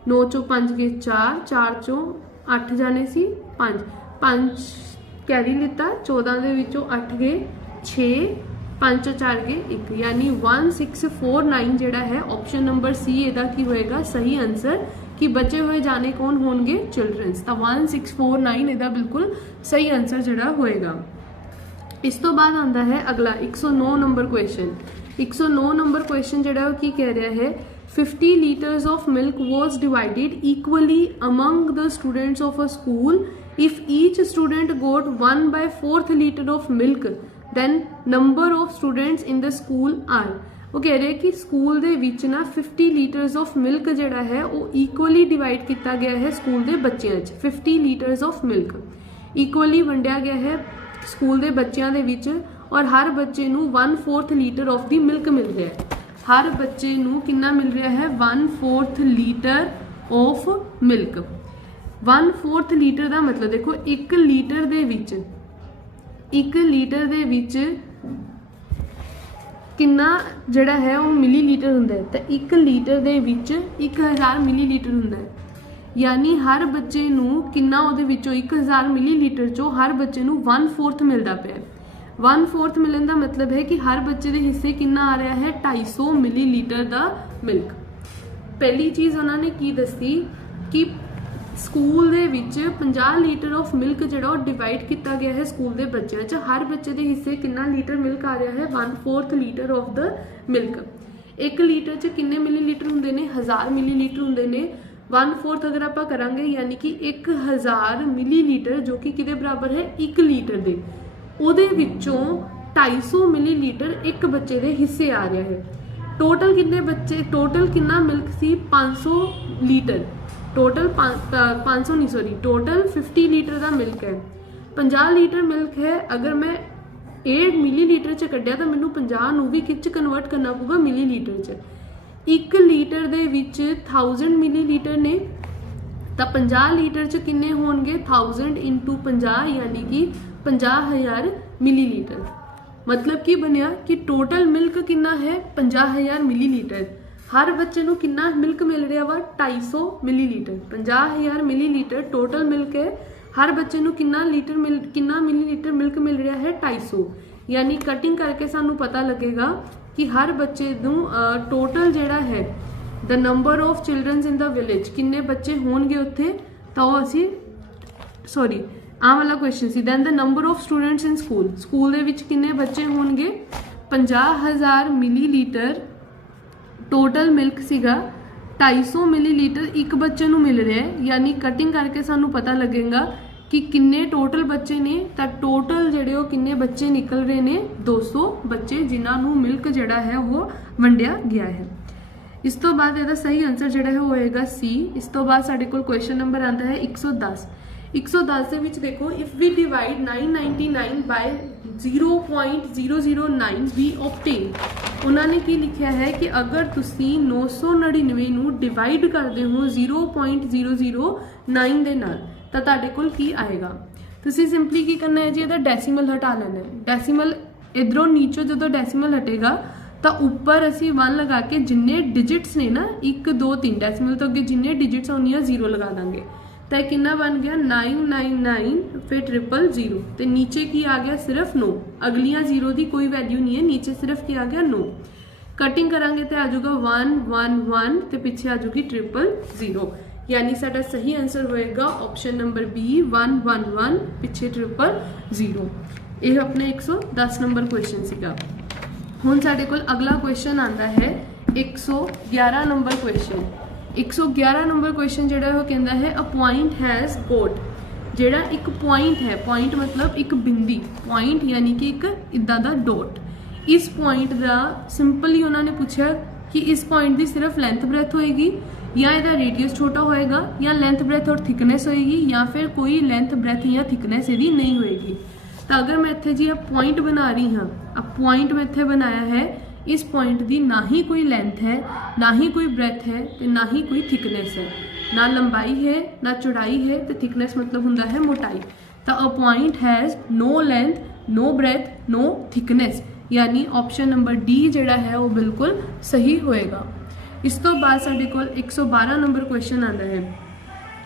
9 ਚੋਂ 5 ਗਏ 4 4 ਚੋਂ 8 ਜਾਣੇ ਸੀ 5 5 कैरी लिता 14 ਦੇ ਵਿੱਚੋਂ 8 ਗਏ 6 5 ਚੋਂ 4 ਗਏ 1 यानी 1649 ਜਿਹੜਾ है ऑप्शन नंबर सी ਇਹਦਾ ਕੀ ਹੋਏਗਾ सही आंसर कि बचे हुए जाने कौन होंगे चिल्ड्रंस। तो 1649 ਇਹਦਾ बिल्कुल सही आंसर ਜਿਹੜਾ ਹੋਏਗਾ। ਇਸ ਤੋਂ ਬਾਅਦ ਆਂਦਾ है अगला 109 नंबर क्वेश्चन। 109 नंबर क्वेश्चन ਜਿਹੜਾ ਉਹ ਕੀ ਕਹਿ ਰਿਹਾ है 50 liters of milk was divided equally among the students of a school if each student got 1/4 liter of milk then number of students in the school are। वो कह रहे कि school दे विच ना 50 लीटर्स ऑफ मिल्क जिहड़ा है वो equally divide किया गया है स्कूल दे बच्चों 50 लीटर्स ऑफ मिल्क इक्वली वंडिया गया है स्कूल दे बच्चों दे विच और हर बच्चे नू 1/4 लीटर ऑफ दी मिल्क मिल रहा है। हर बच्चे नू कितना मिल रहा है 1/4 लीटर ऑफ मिल्क। 1/4 लीटर का मतलब देखो 1 लीटर दे विच 1 लीटर दे विच कितना जड़ा है वो मिलीलीटर हुंदा है। तो 1 लीटर दे विच 1000 मिलीलीटर हुंदा है यानी हर बच्चे नू कितना उहदे विचों 1000 मिलीलीटर चों हर बच्चे नू 1/4 मिलदा पिया। 1/4 मिलन का मतलब है कि हर बच्चे के हिस्से कितना आ रहा है 250 मिलीलीटर का मिल्क। पहली चीज़ उन्होंने की दसी कि स्कूल दे विच 50 लीटर ऑफ मिल्क जिहड़ा डिवाइड किया गया है स्कूल के बच्चों च हर बच्चे के हिस्से कितना लीटर मिल्क आ रहा है 1/4 litre of the milk. 1 litre च किन्ने मिलीलीटर हुंदे ने 1000 मिलीलीटर हुंदे ने 1/4 अगर आप करांगे यानी कि 1000 मिलीलीटर जो कि किदे बराबर है 1 लीटर दे ਉਹਦੇ ਵਿੱਚੋਂ 250 मिलीलीटर एक बच्चे के हिस्से आ रहा है। टोटल कितने बच्चे टोटल कितना मिल्क सी 500 लीटर टोटल 500 नहीं सॉरी टोटल 50 लीटर का मिल्क है। 50 लीटर मिल्क है अगर मैं 8 मिलीलीटर च कढ़िया तो मैनू 50 नू भी किच कन्वर्ट करना पऊगा मिलीलीटर च। 1 लीटर दे विच 1000 मिलीलीटर ने तो 50 लीटर च किन्ने होणगे 1000 × 50 यानी कि 50,000 मिलीलीटर। मतलब की बनया कि टोटल मिल्क कितना है 50,000 मिलीलीटर। हर बच्चे नू कितना मिल्क मिल रहा वा 250 मिलीलीटर। 50,000 मिलीलीटर टोटल मिल्क है हर बच्चे नू कितना मिलीलीटर मिल्क मिल रहा है 250 यानी कटिंग करके सानू पता लगेगा कि हर बच्चे नू टोटल जिहड़ा है the number of children in the village किन्ने बच्चे होणगे उत्थे तो असी सॉरी आ वाला क्वेश्चन सी। Then the number of students in school दे विच किन्ने बच्चे होणगे 50,000 मिलीलीटर टोटल मिल्क सीगा 250 मिलीलीटर एक बच्चे नू मिल रहा है यानी कटिंग करके सानू पता लगेगा कि किन्ने टोटल बच्चे ने तो टोटल जिहड़े वो किन्ने बच्चे निकल रहे ने 200 बच्चे जिन्हां नू मिल्क जिहड़ा है वो वंडिया गया है। इस तो बाद इहदा सही आंसर जिहड़ा है होएगा सी। इस तो बाद साडे कोल क्वेश्चन नंबर आंदा है 110। 110 ਦੇ ਵਿੱਚ ਦੇਖੋ if we divide 999 by 0.009 we obtain ਉਹਨਾਂ ਨੇ ਕੀ ਲਿਖਿਆ ਹੈ ਕਿ ਅਗਰ ਤੁਸੀਂ 999 ਨੂੰ ਡਿਵਾਈਡ ਕਰਦੇ ਹੋ 0.009 ਦੇ ਨਾਲ ਤਾਂ ਤੁਹਾਡੇ ਕੋਲ ਕੀ ਆਏਗਾ। ਤੁਸੀਂ ਸਿੰਪਲੀ ਕੀ ਕਰਨਾ ਹੈ ਜੀ ਇਹਦਾ ਡੈਸੀਮਲ ਹਟਾ ਲੈਣਾ ਹੈ। ਡੈਸੀਮਲ ਇਧਰੋਂ ਨੀਚੋਂ ਜਦੋਂ ਡੈਸੀਮਲ ਹਟੇਗਾ ਤਾਂ ਉੱਪਰ ਅਸੀਂ 1 ਲਗਾ ਕੇ ਜਿੰਨੇ ਡਿਜਿਟਸ ਨੇ ਨਾ 1 2 3 ਡੈਸੀਮਲ ਤੋਂ ਅੱਗੇ ਜਿੰਨੇ ਡਿਜਿਟਸ ਹੋਣੀਆਂ 0 लगा देंगे तो कितना बन गया 999 फिर 000 तो नीचे की आ गया सिर्फ 9 अगलियां 0 की कोई वैल्यू नहीं है नीचे सिर्फ की आ गया 9 कटिंग करांगे तो आ जाऊगा 1 1 1 तो पीछे आ जाऊगी 000 यानी साडा सही आंसर होएगा ऑप्शन नंबर बी 1 1 1 पीछे 000। यह अपने 110 नंबर क्वेश्चन सीगा। हुण साडे कोल अगला क्वेश्चन आंदा है 111 नंबर क्वेश्चन। 111 नंबर क्वेश्चन जिहड़ा वो कहता है अ पॉइंट हैज़ गोट जिहड़ा एक पॉइंट है पॉइंट मतलब एक बिंदी पॉइंट यानी कि एक इदा दा डॉट। इस पॉइंट का सिंपली उन्होंने पूछा कि इस पॉइंट की सिर्फ लेंथ ब्रैथ होएगी या इसका रेडियस छोटा होएगा या लेंथ ब्रैथ और थिकनेस होएगी या फिर कोई लेंथ ब्रैथ या थिकनेस यदि नहीं होएगी। तो अगर मैं इत्थे जी पॉइंट बना रही हाँ अब पॉइंट मैं इत्थे बनाया है इस पॉइंट की ना ही कोई लेंथ है ना ही कोई ब्रैथ है तो ना ही कोई थिकनेस है। ना लंबाई है ना चौड़ाई है, तो थिकनेस मतलब हुंदा है मोटाई। तो a point has no length, no breadth, no thickness, यानी ऑप्शन नंबर डी जिहड़ा है वो बिल्कुल सही होएगा। इस तो बाद साडे कोल 112 नंबर क्वेश्चन आंदा है।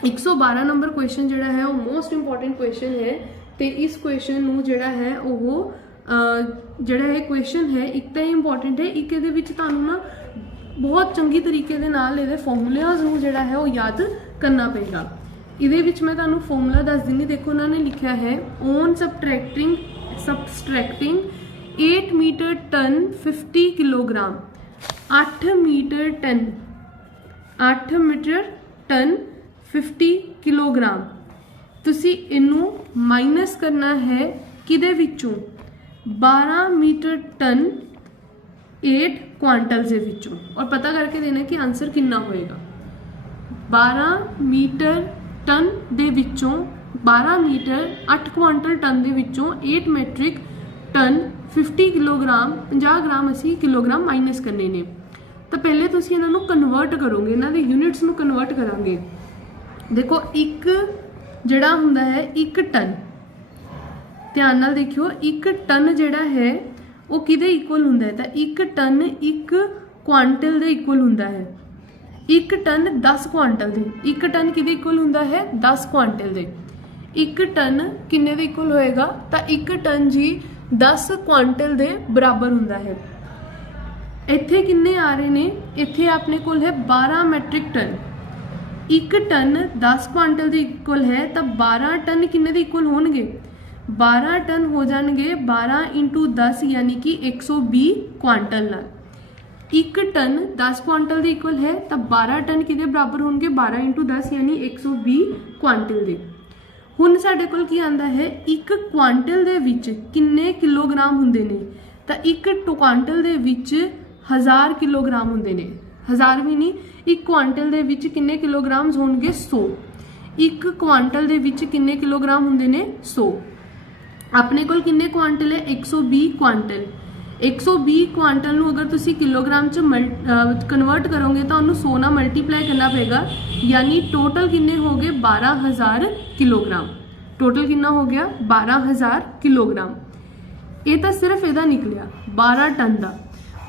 112 नंबर क्वेश्चन जिहड़ा है वो मोस्ट इंपॉर्टेंट क्वेश्चन है, तो इस क्वेश्चन नूं जिहड़ा है वो जिहड़ा है क्वेश्चन है एक तो इंपॉर्टेंट है, एक इहदे विच तुहानूं ना बहुत चंगी तरीके दे नाल इहदे फॉर्मूलाज नूं जिहड़ा है वो याद करना पेगा। इहदे विच मैं तुहानूं फॉर्मूला दस दिंदी, देखो उन्होंने लिखा है on subtracting 8 metric ton 50 kilogram, 8 metric ton 50 kilogram, तुसी इनू माइनस करना है किदे विचों 12 मीटर टन 8 क्वांटल के विचों, और पता करके देना कि आंसर कितना होएगा। 12 मीटर टन दे विचों 12 मीटर 8 क्वांटल टन दे विचों 8 मैट्रिक टन 50 किलोग्राम 50 ग्राम असी किलोग्राम माइनस करने ने। तो पहले तुसी इन्हां नूं कन्वर्ट करोगे, इन्हां दे यूनिट्स नूं कन्वर्ट करांगे। देखो एक जिहड़ा हुंदा है 1 टन, ध्यान नाल देखियो 1 टन जिहड़ा है वो किदे इक्वल हुंदा है, तो 1 टन 1 क्वांटल दे इक्वल हुंदा है। 1 टन 10 क्वांटल दे, 1 टन किदे इक्वल हुंदा है 10 क्वांटल दे। 1 टन किन्ने दे इक्वल होएगा, तो 1 टन जी 10 क्वांटल दे बराबर हुंदा है। इत्थे किन्ने आ रहे ने, इत्थे अपने कोल है 12 मैट्रिक टन। 1 टन 10 क्वांटल दे इक्वल है, तो 12 टन किन्ने दे इक्वल होणगे, 12 टन हो जाएंगे 12 इंटू 10 यानी कि 120 क्वांटल नाल। 1 टन 10 क्वांटल दे इक्वल है, तो 12 टन किदे बराबर होंगे 12 इंटू 10 यानी 120 क्वांटल दे। हुण साडे कोल की आंदा है 1 क्वांटल दे विच किन्ने किलोग्राम हुंदे ने, तो 1 क्वांटल दे विच 1000 किलोग्राम हुंदे ने, 1000 भी नहीं, 1 क्वांटल दे विच किन्ने किलोग्राम्स होणगे 100। 1 क्वांटल दे विच किन्ने किलोग्राम हुंदे ने 100। अपने कोल किन्ने क्वांटल है 120 क्वांटल। 120 क्वांटल नूं अगर तुसी किलोग्राम च कन्वर्ट करोगे तो उन्होंने 100 नाल मल्टीप्लाई करना पेगा, यानी टोटल किन्ने हो गए 12,000 किलोग्राम। टोटल कितना हो गया 12,000 किलोग्राम। ये तो सिर्फ इहदा निकलिया 12 टन का।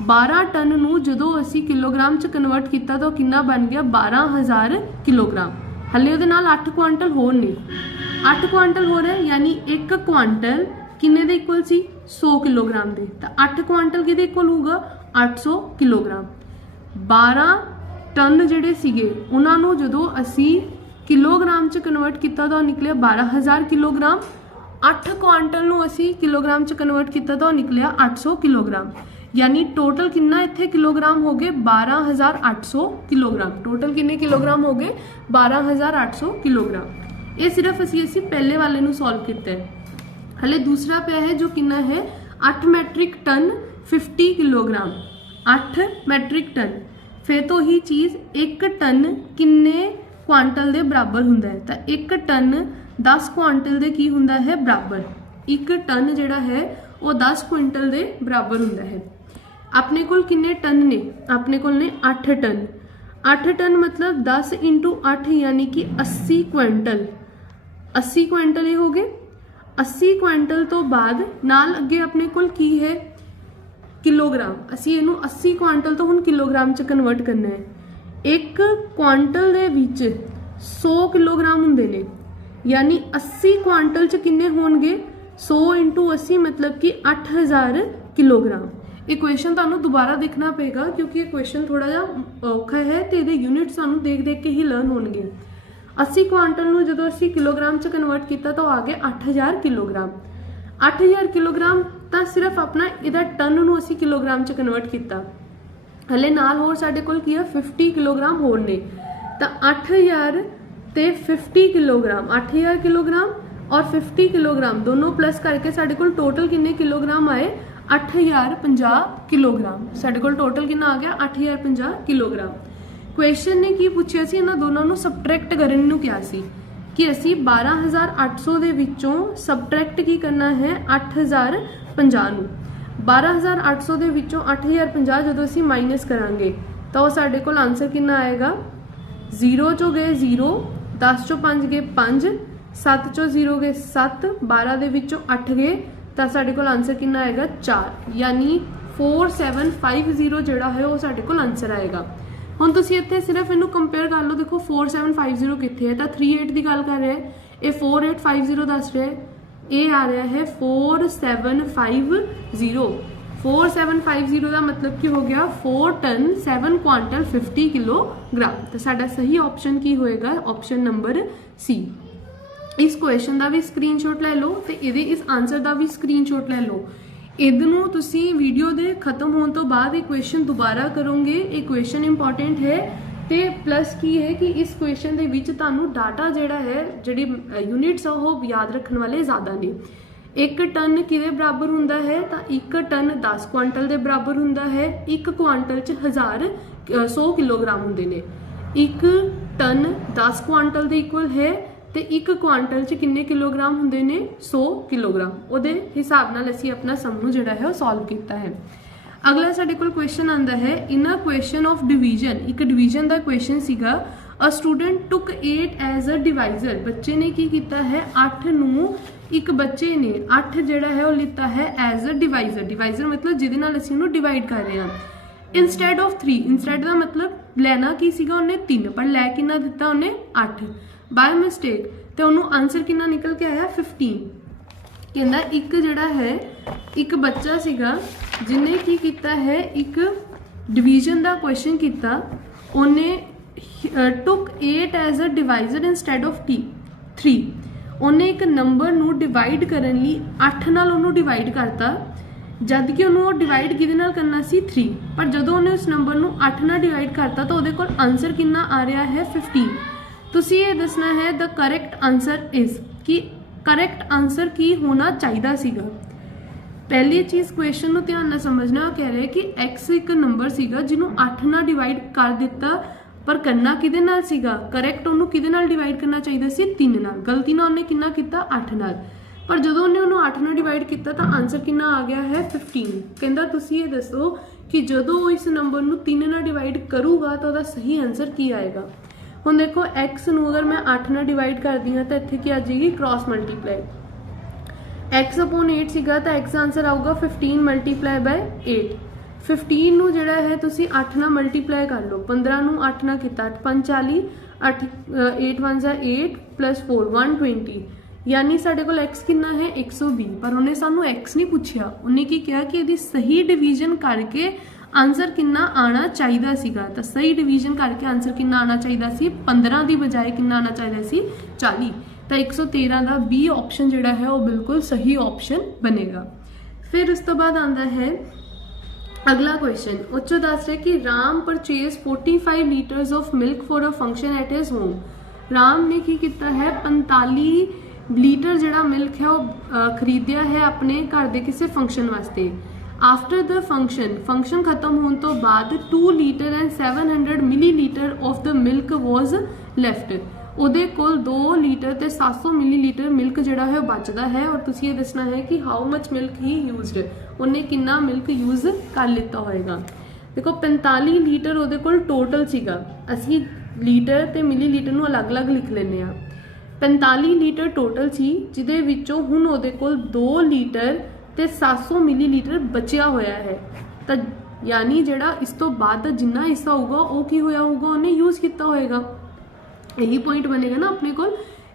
12 टन नूं जदों असी किलोग्राम च कन्वर्ट किया तो कितना बन गया 12,000 किलोग्राम। हले उहदे नाल 8 क्वांटल होर ने, 8 क्वांटल हो रहा है, यानी 1 क्वांटल किन्ने दे इक्वल सी 100 किलोग्राम दे, तो 8 क्वांटल किहदे इक्वल होगा 800 किलोग्राम। 12 टन जिहड़े सीगे उन्हां नूं जदों असी किलोग्राम च कन्वर्ट किया तो निकलिया 12,000 किलोग्राम। 8 क्वांटल नूं असी किलोग्राम च कन्वर्ट किया तो निकलिया 800 किलोग्राम, यानी टोटल कितना इत्थे किलोग्राम हो गए 12,800 किलोग्राम। टोटल किन्ने किलोग्राम हो गए 12,800 किलोग्राम। ये सिर्फ असी पहले वाले नूं सॉल्व किया है। हले दूसरा पे है जो कितना है 8 metric ton 50 kilogram. 8 metric ton, फिर तो ही चीज़ 1 टन किन्ने क्वांटल दे बराबर हुंदा है, तो 1 टन 10 क्वांटल दे की हुंदा है बराबर। 1 टन जिहड़ा है वो 10 क्विंटल दे बराबर हुंदा है। अपने कोल किन्ने टन ने, अपने कोल ने 8 टन। 8 टन मतलब 10 इंटू 8 यानी कि 80 क्विंटल। 80 क्विंटल ये हो गए। 80 क्विंटल तो बाद नाल अगे अपने कोल की है किलोग्राम। असी इनू 80 क्विंटल तो हुण किलोग्राम च कन्वर्ट करना है। 1 क्विंटल दे विच 100 किलोग्राम हुंदे ने, यानी 80 क्विंटल च किन्ने होणगे 100 इंटू 80 मतलब कि 8000 किलोग्राम। ये क्वेश्चन तुहानूं दोबारा देखना पेगा क्योंकि ये क्वेश्चन थोड़ा जिहा औखा है, तो ये यूनिट्स तुहानूं देख देख के ही लर्न होणगे। 80 क्वांटल नूं जदों असीं किलोग्राम च कन्वर्ट किया तो आ गया 8000 किलोग्राम। 8000 किलोग्राम तो सिर्फ अपना इहदा टन नूं असीं किलोग्राम च कन्वर्ट किया। हले नाल होर साडे कोल की है 50 किलोग्राम होर ने, तो 8000 ते 50 किलोग्राम, 8000 किलोग्राम और 50 किलोग्राम दोनों प्लस करके साडे कोल टोटल किन्ने किलोग्राम आए 8050 किलोग्राम। साडे कोल टोटल कितना आ गया 8050 किलोग्राम। क्वेश्चन ने की पूछा सी, इन्हां दोनों नूं सबट्रैक्ट करने नूं किहा सी कि असी 12800 दे विचों सबट्रैक्ट की करना है 8050 नूं। 12800 दे विचों 8050 जदों असी माइनस करांगे तो साडे कोल आंसर कितना आएगा 0 चो गए 0, 10 चो 5 गए 5, 7 चो 0 गए 7, 12 ਦੇ ਵਿੱਚੋਂ 8 ਗਏ ਤਾਂ ਸਾਡੇ ਕੋਲ ਆਨਸਰ ਕਿੰਨਾ ਆਏਗਾ 4, ਯਾਨੀ 4750 ਜਿਹੜਾ ਹੈ ਉਹ ਸਾਡੇ ਕੋਲ ਆਨਸਰ ਆਏਗਾ। ਹੁਣ ਤੁਸੀਂ ਇੱਥੇ ਸਿਰਫ ਇਹਨੂੰ ਕੰਪੇਅਰ ਕਰ ਲਓ, ਦੇਖੋ 4750 ਕਿੱਥੇ ਹੈ ਤਾਂ 38 ਦੀ ਗੱਲ ਕਰ ਰਿਹਾ ਹੈ, ਇਹ 4850 ਦੱਸ ਰਿਹਾ ਹੈ, ਇਹ ਆ ਰਿਹਾ ਹੈ 4750। 4750 ਦਾ मतलब ਕੀ ਹੋ ਗਿਆ 4 टन 7 ਕੁਆਂਟਲ 50 किलोग्राम। तो साडा सही ऑप्शन की होएगा ऑप्शन नंबर सी। इस क्वेश्चन का भी स्क्रीनशॉट ले लो तो ये इस आंसर का भी स्क्रीनशॉट ले लो। इदनों तुसी वीडियो दे खत्म होने तो बाद ये क्वेश्चन दोबारा करोगे, ये क्वेश्चन इंपॉर्टेंट है तो प्लस की है कि इस क्वेश्चन के विच तुहानू डाटा जिहड़ा है जिहड़ी यूनिट्स वो याद रखने वाले ज़्यादा ने। 1 टन किहदे बराबर हुंदा है तो 1 टन 10 कुआंटल के बराबर हुंदा है। 1 कुआंटल च 100 किलोग्राम हुंदे ने। 1 टन 10 कुआंटल के इक्वल है तो 1 कुआंटल च किन्ने किलोग्राम हुंदे ने 100 किलोग्राम। उहदे हिसाब नाल असीं अपना समूह जिहड़ा है सॉल्व कीता है। अगला साडे कोल क्वेश्चन आंदा है in a question of division. एक डिवीजन का क्वेश्चन सीगा a student took 8 as a divisor. बच्चे ने की कीता है 8 नूं एक बच्चे ने 8 जिहड़ा है वो लिता है एज अ डिवाइजर। डिवाइजर मतलब जिहदे नाल असीं उहनूं डिवाइड कर रहे हैं। इंस्टेड ऑफ 3, इंस्टेड का मतलब लैना की सीगा उन्हें 3 पर लै कितना दिता उन्हें 8 बाय मिसटेक तो उन्होंने आंसर कितना निकल के आया 15। कहना एक जिहड़ा है एक बच्चा सीगा जिन्हें की कीता है एक डिवीजन का क्वेश्चन किया, उन्हें took 8 as a divisor instead of 3। उन्हें एक नंबर नू डिवाइड करने लई 8 नाल उन्होंने डिवाइड करता, जबकि उन्होंने डिवाइड किहदे नाल करना सी 3, पर जदों उन्हें उस नंबर नू 8 नाल डिवाइड करता तो उहदे कोल आंसर कितना आ रहा है 15। तुसी ये दसना है द करैक्ट आंसर इज कि करैक्ट आंसर की होना चाहिए सीगा। पहली चीज़ क्वेश्चन नू ध्यान नाल समझना, कह रहे कि x एक नंबर सीगा जिन्हों 8 नाल डिवाइड कर दिता, पर करना किहदे नाल सीगा करैक्ट उन्होंने किहदे नाल डिवाइड करना चाहिए सी 3 नाल। गलती नाल उन्हें कितना किया 8 नाल, पर जदों उन्हें उन्होंने 8 नाल डिवाइड किया तो आंसर कितना आ गया है 15। कहता तुसी ये दसो कि जदों इस नंबर नू 3 नाल डिवाइड करूगा तो उसका सही आंसर की आएगा। हुण देखो x नू अगर मैं 8 नाल डिवाइड करती हाँ तो इत्थे की आ जाएगी क्रॉस मल्टीप्लाई। x अपॉन 8 सीगा तो x आंसर आऊगा 15 मल्टीप्लाई बाय 8। 15 नू जिहड़ा है तुसी 8 नाल मल्टीप्लाई कर लो। 15 नू 8 नाल कीता 8 5 40, 8 1 जा 8 प्लस 4 120, यानी साडे कोल x कितना है 120। पर उन्हें सानू x नहीं पूछा, उन्हें की कहा कि इहदी सही डिवीजन करके आंसर कितना आना चाहिए सीगा। तो सही डिवीजन करके आंसर कितना आना चाहिए सी 15 की बजाय कितना आना चाहिए सी 40। तो 113 का बी ऑप्शन जिहड़ा है वो बिल्कुल सही ऑप्शन बनेगा। फिर उस तो बाद आता है अगला क्वेश्चन, उच्चो दस रहे कि Ram purchase 45 litres of milk for a function at his home. Ram ने की किया है 45 लीटर जिहड़ा मिल्क है वो खरीदिया है अपने घर के किसी फंक्शन वास्ते। आफ्टर द फंक्शन खत्म होने तो बाद 2 litre and 700 millilitre of the milk was left. उहदे कोल 2 लीटर ते 700 मिलीलीटर मिल्क जिहड़ा है बचदा है, और तुसीं ये दसना है कि how much milk he used, उन्हें कितना मिल्क यूज कर लिता होएगा। देखो 45 लीटर उहदे कोल टोटल सीगा, असीं लीटर ते मिलीलीटर नूं अलग अलग लिख लैंदे आ। 45 लीटर टोटल सी जिहदे विचों हुण उहदे कोल 2 लीटर ते 700 मिलीलीटर बचिया होया है, तो यानी जिहड़ा इस तो बाद जिन्ना हिस्सा होगा वो की होया होगा उन्हें यूज किया होएगा। यही पॉइंट बनेगा ना अपने को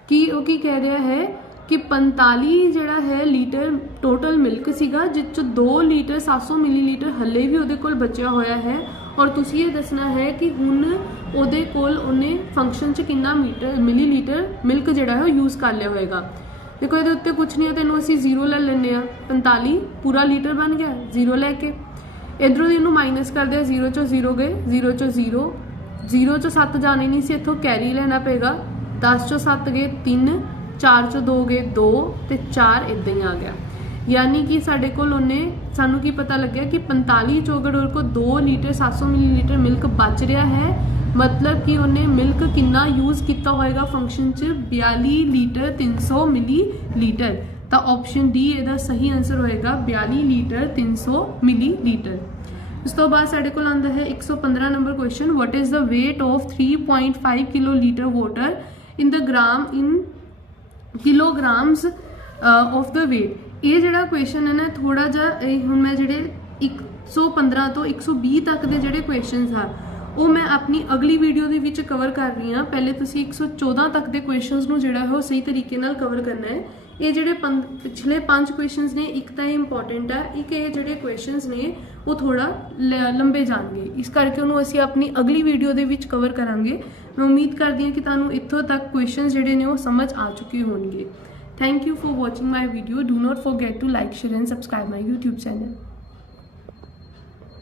कि वो की कह रहा है कि 45 जिहड़ा है लीटर टोटल मिल्क सीगा जिस 2 लीटर 700 मिलीलीटर हले भी उहदे कोल बचिया होया है, और तुसीं ये दसना है कि हुण उहदे कोल उन्हें फंक्शन च कितना मिलीलीटर मिल्क जिहड़ा है यूज कर लिया होएगा। देखो ये उत्ते कुछ नहीं है तो इनू असी 0 ले लेने, 45 पूरा लीटर बन गया 0 लैके, इधरों इनू माइनस कर दिया 0 चो 0 गए 0 चो 0, 0 चो 7 जाने नहीं सी, इत्थों कैरी लेना पेगा 10 चो 7 गए 3, 4 चो 2 गए 2 ते 4 इदां ही आ गया। यानी कि साडे कोल उन्हें सानू की पता लग गया कि 45 चो अगर उहदे कोल 2 लीटर 700 मिलीलीटर मिल्क बच रहा है, मतलब कि उन्हें मिल्क कितना यूज किया होएगा फंक्शन च 42 लीटर 300 मिलीलीटर। तो ऑप्शन डी ਇਹਦਾ सही आंसर होएगा 42 लीटर 300 मिलीलीटर। उस तो बाद साढ़े को आंदा है 115 number question, what is the weight of 3.5 kilolitre water in the gram in kilograms of the weight. ये जिहड़ा क्वेश्चन है ना थोड़ा जा हुण मैं जिहड़े 115 तो 120 तक के जिहड़े क्वेश्चन आ वो मैं अपनी अगली वीडियो दे विच कवर कर रही हाँ। पहले तुसी 114 तक के क्वेश्चनस नूं जिहड़ा है वो सही तरीके नाल कवर करना है। ये जिहड़े पिछले 5 क्वेश्चनस ने एक तो इंपॉर्टेंट है, एक ये जिहड़े क्वेश्चनस ने वो थोड़ा लंबे जाएंगे, इस करके उन्होंने असीं अपनी अगली वीडियो दे विच कवर करांगे। मैं उम्मीद करती हूँ कि तुहानूं इत्थों तक क्वेश्चनस जिहड़े ने वो समझ आ चुके होंगे। Thank you for watching my video. Do not forget to like share and subscribe my YouTube channel.